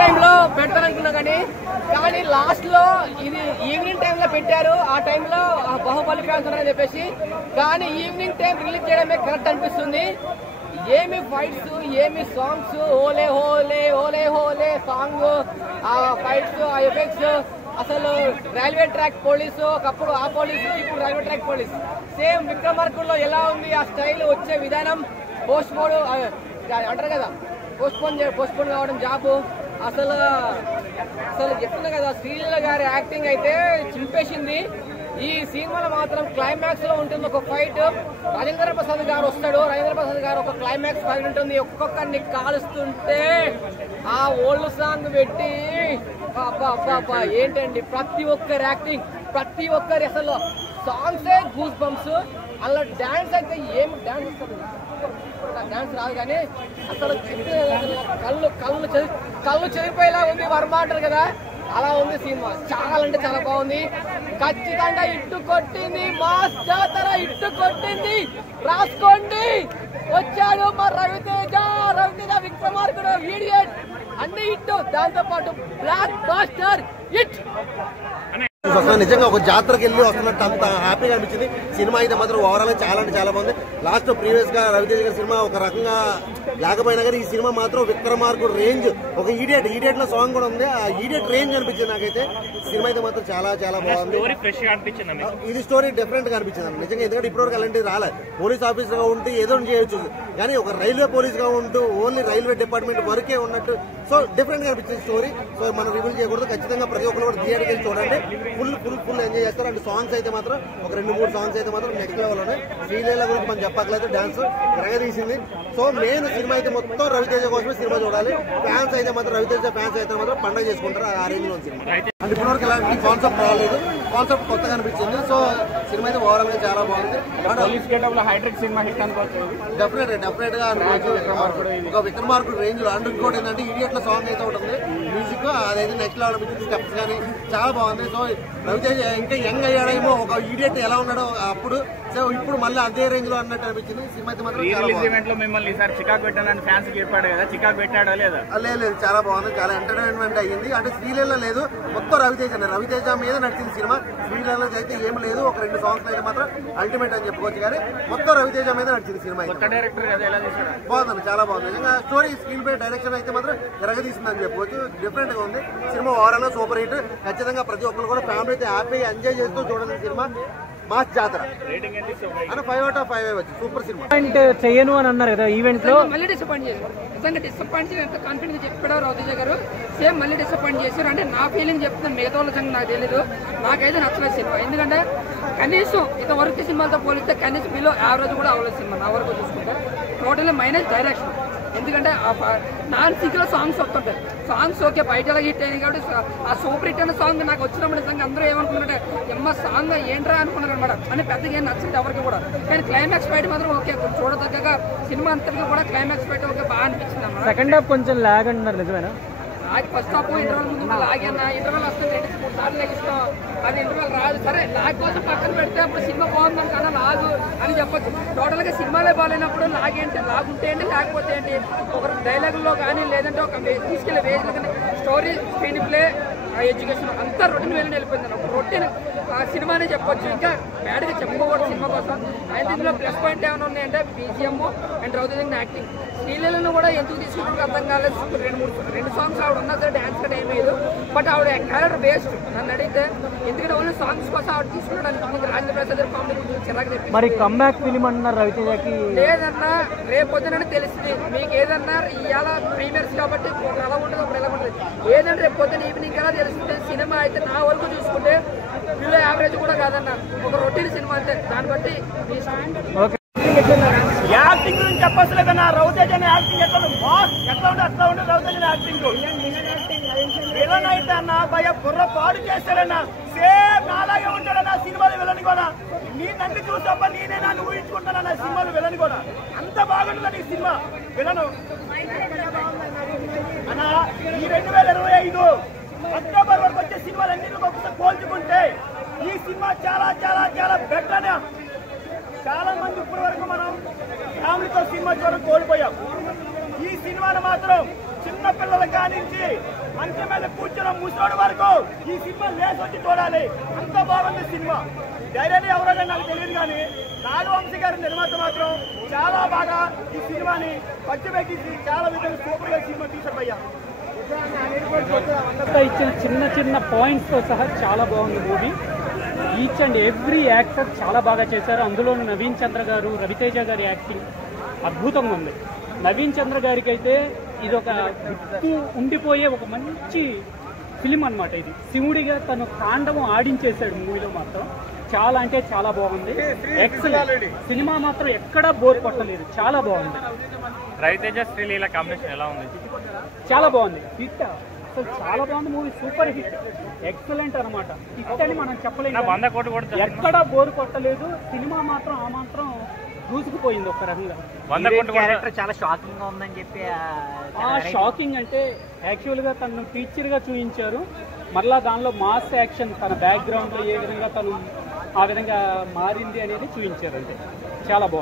టైంలో పెడతారనుకున్నా కానీ లాస్ట్ లో ఇది ఈవినింగ్ టైంలో పెట్టారు. ఆ టైంలో బాహుబలి ఫ్యాన్స్ ఉన్నారని చెప్పేసి, కానీ ఈవినింగ్ టైం రిలీజ్ చేయడమే కరెక్ట్ అనిపిస్తుంది. ఏమి ఫైట్స్, ఏమి సాంగ్స్, ఓలే హోలే ఓలే హోలే సాంగ్, ఆ ఫైట్స్, ఆ ఎఫెక్ట్స్, అసలు రైల్వే ట్రాక్ పోలీసు, ఒకప్పుడు ఆ పోలీసు, ఇప్పుడు రైల్వే ట్రాక్ పోలీసు, సేమ్ విక్రమార్కుల్లో ఎలా ఉంది ఆ స్టైల్, వచ్చే విధానం, పోస్ట్ పోన్ అంటారు కదా, పోస్ట్ పోన్ కావడం జాబ్, అసలు చెప్తున్నా కదా, శ్రీలీల గారి యాక్టింగ్ అయితే చింపేసింది. ఈ సినిమాలో మాత్రం క్లైమాక్స్ లో ఉంటుంది ఒక ఫైట్. రాజేంద్ర ప్రసాద్ గారు వస్తాడు, రాజేంద్ర ప్రసాద్ గారు ఒక క్లైమాక్స్ ఫైట్ ఉంటుంది. ఒక్కొక్కరిని కాలుస్తుంటే ఆ ఓల్డ్ సాంగ్ పెట్టి అబ్బా ఏంటండి, ప్రతి ఒక్కరి యాక్టింగ్, ప్రతి ఒక్కరి అసలు సాంగ్సే గూస్ బంప్స్. అలా డాన్స్ అయితే ఏం డాన్స్ వస్తుంది, డాన్స్ రాదు కానీ అసలు కళ్ళు చెదిరిపోయేలా ఉంది. వర్మ అంటారు కదా, అలా ఉంది సినిమా. చాలా అంటే చాలా బాగుంది. ఖచ్చితంగా ఇట్టు కొట్టింది, మాస్ జాతర ఇట్టు కొట్టింది, రాసుకోండి. వచ్చాడు మా రవితేజ విక్రమార్కుడు, ఇడియట్ అన్ని ఇట్టు, దాంతో పాటు బ్లాక్ బాస్టర్ హిట్. నిజంగా ఒక జాతరకి వెళ్ళి వస్తున్నట్టు అంత హ్యాపీగా అనిపించింది. సినిమా అయితే మాత్రం ఓవరాల్ చాలా అంటే చాలా బాగుంది. లాస్ట్ ప్రీవియస్ గా రవితేజ గారి సినిమా ఒక రకంగా లేకపోయినా కానీ ఈ సినిమా మాత్రం విక్రమార్కుడు రేంజ్, ఒక ఈడియట్ లో సాంగ్ కూడా ఉంది, ఆ ఈడియట్ రేంజ్ అనిపించింది నాకైతే. సినిమా అయితే మాత్రం చాలా చాలా బాగుంది. ఇది స్టోరీ డిఫరెంట్ గా అనిపించింది నిజంగా, ఎందుకంటే ఇప్పటివరకు అలాంటిది రాలేదు. పోలీస్ ఆఫీసర్ గా ఉంటే ఏదో చేయొచ్చు, కానీ ఒక రైల్వే పోలీస్ గా ఉంటూ ఓన్లీ రైల్వే డిపార్ట్మెంట్ వరకే ఉన్నట్టు, సో డిఫరెంట్ గా అనిపించింది స్టోరీ. సో మనం రివ్యూ చేయకూడదు, ఖచ్చితంగా ప్రతి ఒక్కరు కూడా థియేటర్కి వెళ్ళి చూడండి. ఫుల్ ఎంజాయ్ చేస్తారు. అండ్ సాంగ్స్ అయితే మాత్రం ఒక 2-3 సాంగ్స్ అయితే మాత్రం నెక్స్ట్ లెవెల్ ఉన్నాయి. శ్రీలీల గురించి మనం చెప్పట్లేదు, డాన్స్ తీసింది. సో మెయిన్ సినిమా అయితే మొత్తం రవితేజ కోసమే సినిమా చూడాలి. ఫ్యాన్స్ అయితే మాత్రం రవితేజ ఫ్యాన్స్ అయితే మాత్రం పండుగ చేసుకుంటారు, ఆ రేంజ్ లో సినిమా. అండ్ ఇప్పటివరకు ఎలాంటి కాన్సెప్ట్ రాలేదు, కాన్సెప్ట్ కొత్తగా అనిపించింది. సో సినిమా అయితే ఓవరాల్ గా చాలా బాగుంది. డెఫినెట్ గా ఒక విక్రమార్కుడు రేంజ్ లో. అండ్ ఇంకోటి ఏంటంటే ఇడియట్ లో సాంగ్ అయితే ఉంటుంది, మ్యూజిక్ అదైతే నెక్స్ట్ లెవెల్ అనిపించింది. స్టెప్స్ కానీ చాలా బాగుంది. సో రవితేజ ఇంకా యంగ్ అయ్యాడేమో, ఒక ఇడియట్ ఎలా ఉన్నాడో అప్పుడు, సో ఇప్పుడు మళ్ళీ అదే రేంజ్ లో అన్నట్టు అనిపించింది. సినిమా అయితే మాత్రం లేదు, చాలా బాగుంది, చాలా ఎంటర్టైన్మెంట్ అయ్యింది. అంటే శ్రీలీల లేదు, మొత్తం రవితేజ మీద నడిచింది సినిమా. శ్రీలీల అయితే ఏం లేదు, ఒక 2 సాంగ్స్ అయితే మాత్రం అల్టిమేట్ అని చెప్పుకోవచ్చు, కానీ మొత్తం రవితేజ మీద నడిచింది సినిమా. బాగుంది, చాలా బాగుంది నిజంగా. స్టోరీ, స్క్రీన్ ప్లే, డైరెక్షన్ అయితే మాత్రం ఎరగదీసిందని చెప్పుకోవచ్చు. డిఫరెంట్ గా ఉంది సినిమా. Overall super hit. ఖచ్చితంగా ప్రతి ఒక్కరు కూడా ఫ్యామిలీ అయితే హ్యాపీగా ఎంజాయ్ చేస్తూ చూడాలి సినిమా. మాస్ జాతర అని 5 out of 5 వచ్చి సూపర్ సినిమా. చేయను అని అన్నారు కదా ఈవెంట్ లో, మళ్ళీ డిసప్పాయింట్ చేశారు. నిజంగా డిసప్పాయింట్ చేసి ఎంత కాన్ఫిడెంట్ చెప్పాడో రవితేజ గారు, సేమ్ మళ్ళీ డిసప్పాయింట్ చేశారు. అంటే నా ఫీలింగ్ చెప్తున్నాను, మిగతా వాళ్ళ సంగతి నాకు తెలీదు. నాకైతే నచ్చలేదు సినిమా. ఎందుకంటే కనీసం ఇంతవరకు సినిమాలతో పోలిస్తే కనీసం బిలో యావరేజ్ కూడా అవ్వలేదు సినిమా నా వరకు చూసుకుంటే. Total minus direction. ఎందుకంటే నాన్ సింక్ లో సాంగ్స్ వస్తుంటాయి, సాంగ్స్ ఓకే బయట ఎలా హిట్ అయింది కాబట్టి ఆ సూపర్ హిట్ అనే సాంగ్ నాకు వచ్చినప్పుడు నిజంగా అందరూ ఏమనుకున్నారంటే ఎమ్మ సాంగ్ ఏంట్రా అనుకున్నారు అనమాట. అని పెద్దగా ఏం నచ్చింది ఎవరికి కూడా. కానీ క్లైమాక్స్ ఫైట్ మాత్రం ఓకే, చూడదగ్గగా సినిమా అంతటిగా కూడా క్లైమాక్స్ ఫైట్ ఓకే బాగా అనిపించింది అన్నమాట. సెకండ్ హాఫ్ కొంచెం లాగ్ అంటున్నారు, నిజమేనా? ఫస్ట్ హాఫ్ ఇంటర్వల్ ముందు లాగన్నా, ఇంటర్వల్ వస్తుంది 2-3 సార్లు లాగిస్తాం, అది ఇంటర్వల్ రాదు. సరే లాగ్ కోసం పక్కన పెడితే అప్పుడు సినిమా బాగుందని కన్నా లాగు అని చెప్పొచ్చు. టోటల్ గా సినిమాలే బాగాలేనప్పుడు లాగేంటి, లాగుంటే ఏంటి, లేకపోతే ఏంటి, ఒక డైలాగుల్లో కానీ లేదంటే ఒక తీసుకెళ్లే వేజ్లో కానీ స్టోరీ, స్క్రీన్ ప్లే, ఎడ్యుకేషన్ అంతా రొటీన్ వేలని వెళ్ళిపోయింది. ఒక రొటీన్ సినిమానే చెప్పొచ్చు, ఇంకా బ్యాడ్గా చెప్పుకోకూడదు సినిమా కోసం. అయితే ఇందులో ప్లస్ పాయింట్ ఏమైనా ఉన్నాయంటే బీజిఎం అండ్ రవితేజ యాక్టింగ్. శ్రీలీలను కూడా ఎందుకు తీసుకున్నట్టు అర్థం కాలేదు. 2 సాంగ్స్ ఆవిడ ఉన్నా సరే డాన్స్ కూడా ఏమీ లేదు, బట్ ఆవిడ క్యారెక్టర్ వేస్ట్ నన్ను అడిగితే. ఎందుకంటే ఓన్లీ సాంగ్స్ కోసం ఆవిడ తీసుకున్నాడు. రాజేంద్ర ప్రసాద్ కామెడీ గురించి చిరాకు చెప్పి మరి కమ్బ్యాక్ ఫిలిం అంటున్నారు రవితేజకి. లేదన్నా రేపు పొద్దునని తెలిసింది మీకు. ఏదన్నా ఇవాళ ప్రీమియర్స్ కాబట్టి ఒక ఎలా ఉంటుంది, అప్పుడు ఎలా ఉంటుంది. ఏదంటే రేపు పొద్దున ఈవినింగ్ ఎలా తెలుస్తుంది. సినిమా అయితే నా వరకు చూసుకుంటే బిలో యావరేజ్ కూడా కాదన్న, ఒక రొటీన్ సినిమా అంతే. దాన్ని బట్టి యాక్టింగ్ గురించి చెప్పలేదన్నా. రవితేజ యాక్టింగ్ ఎట్లా ఉంటే అట్లా ఉంటుంది రవితేజ యాక్టింగ్. విలన్ అయితే అన్న భయ బుర్ర పాడు చేస్తాడన్నా, సేమ్ నాలాగే ఉంటాడన్నా సినిమాలు విలని కూడా. నీ తండ్రి చూసాప నేనే నన్ను ఊహించుకుంటానన్న సినిమాలు విలని కూడా. అంత బాగుంటుందని ఈ సినిమా విలను అన్న. ఈ 2025 అక్టోబర్ వరకు వచ్చే సినిమాలన్నింటికి ఒకసారి పోల్చుకుంటే ఈ సినిమా చాలా చాలా చాలా బెటర్ అనే. చాలా మంది ఇప్పటి వరకు మనం ఫ్యామిలీతో సినిమా చూడడం కోల్పోయాం. ఈ సినిమాను మాత్రం చిన్న పిల్లల కానించి మంచి మీద కూర్చున్న ముసలోడి వరకు ఈ సినిమా లేసి వచ్చి చూడాలి. అంత బాగుంది సినిమా. డైరెక్ట్ ఎవరైనా నాకు తెలియదు కానీ నాగవంశీ గారి నిర్మాత మాత్రం చాలా బాగా ఈ సినిమాని ఖర్చు పెట్టించి చాలా విధంగా సూపర్ గా సినిమా తీసారయ్యా. ఇచ్చిన చిన్న చిన్న పాయింట్స్ తో సహా చాలా బాగుంది movie. Each and every actor చాలా బాగా చేశారు. అందులోనూ నవీన్ చంద్ర గారు, రవితేజ గారి యాక్టింగ్ అద్భుతంగా ఉంది. నవీన్ చంద్ర గారికి అయితే ఇది ఒక గుర్తు ఉండిపోయే ఒక మంచి ఫిలిం అన్నమాట. ఇది శివుడిగా తను తాండవం ఆడించేశాడు మూవీలో మాత్రం. చాలా అంటే చాలా బాగుంది. ఎక్సలెంట్ సినిమా మాత్రం ఎక్కడా బోర్ కొట్టలేదు. చాలా బాగుంది. రవితేజ శ్రీలీల కాంబినేషన్ ఎలా ఉంది? చాలా బాగుంది. హిట్ అసలు చాలా బాగుంది మూవీ. సూపర్ హిట్, ఎక్సలెంట్ అనమాట. హిట్ అని మనం చెప్పలేము. 100 కోట్లు కూడా ఎక్కడా బోర్ కొట్టలేదు. సినిమా మాత్రం ఆ మాత్రం దూసుకుపోయింది ఒక రకంగా. 100 కోట్లు క్యారెక్టర్ చాలా షాకింగ్ గా ఉందని చెప్పి షాకింగ్ అంటే యాక్చువల్ గా తను టీచర్ గా చూపించారు. మరలా దానిలో మాస్ యాక్షన్ తన బ్యాక్గ్రౌండ్ లో ఏ విధంగా తను ఆ విధంగా మారింది అనేది చూపించారు. అంటే చాలా బాగుంది.